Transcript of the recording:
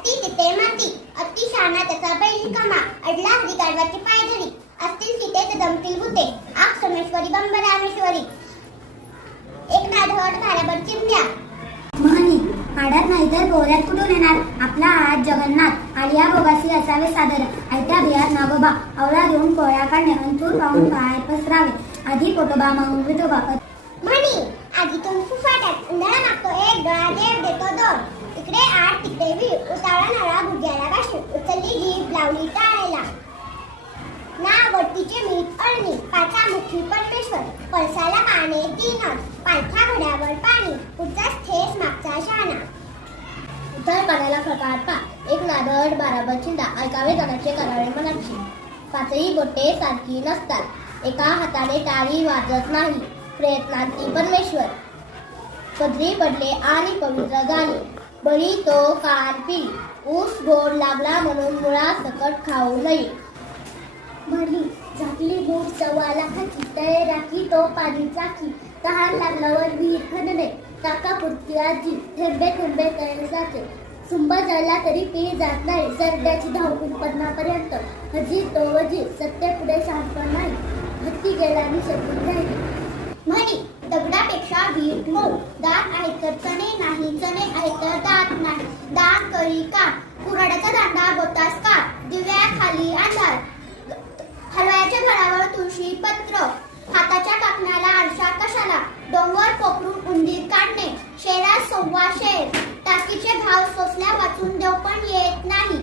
हत्ती तिथे माती, अति शहाणा त्याचा बैल रिकामा, अडला हरी गाढवाची पाय धरी, असतील सीते तर जमतील भूते, आग सोमेश्वरी बंब रामेश्वरी, एक नाधड भाराभर चिमण्या. म्हणी हाडात नाही तर पोहऱ्यात कुठून येणार, आपला हात जगन्नाथ, आलिया बोगासी असावे सादर, आयत्या बियात नागोबा, आवळा देऊन पोळ्या काढणे, अंथरूण पाहून पाय पसरावे, आधी पोटोबा मग विठोबा. म्हणी आगीतून फुफाट्यात उंदरा मागतो एक, डोळा देव देतो दोन, इकडे आठ तिकडे वीर, उतावळा नळा गुडघ्याला घासून, उचलली जीभ लावली टाळायला, ना वरतीचे मीठ अळणी, पाचा मुखी परमेश्वर, पळसाला पाने तीनच, पालथा घड्यावर पाणी, पुढचाच ठेस मागचा शहाणा. उतार पाण्याला खळखळाट पा, एक नादड बाराभर चिंता, ऐकावे जनाचे करावे मनाची, पाचही बोटे सारखी नसतात, एका हाताने टाळी वाजत नाही, प्रयत्नांती परमेश्वर, पदरी पडले आणि पवित्र झाले, बळी तो कान पिली, ऊस गोड लागला म्हणून मुळा सकट खाऊ नये. म्हणी झाकली मूठ सव्वा लाखाची, तळे राखी तो पाणी चाकी, तहान लागल्यावर विहीर खणणे, टाका पुरती आजी, थेंबे थेंबे तळे जाते, सुंब जळला तरी पी जात नाही, सरड्याची धाव कुंपणापर्यंत, हजी तो वजी, सत्य पुढे शहाणपण नाही, हत्ती गेला आणि शत्रू राहिली. म्हणी दगडापेक्षा वीट मऊ, दात आहेत तर चणे नाही, चणे आहेत तर दात नाही, दात करी का, कुऱ्हाड्याचा दांडा बोतास का, दिव्याखाली अंधार, हलव्याच्या घरावर तुळशी पत्र, हाताच्या काकणाला आरसा कशाला, डोंगर पोखरून उंदीर काढणे, शेरा सव्वा शेर, टाकीचे घाव सोसल्या वाचून देव पण येत नाही.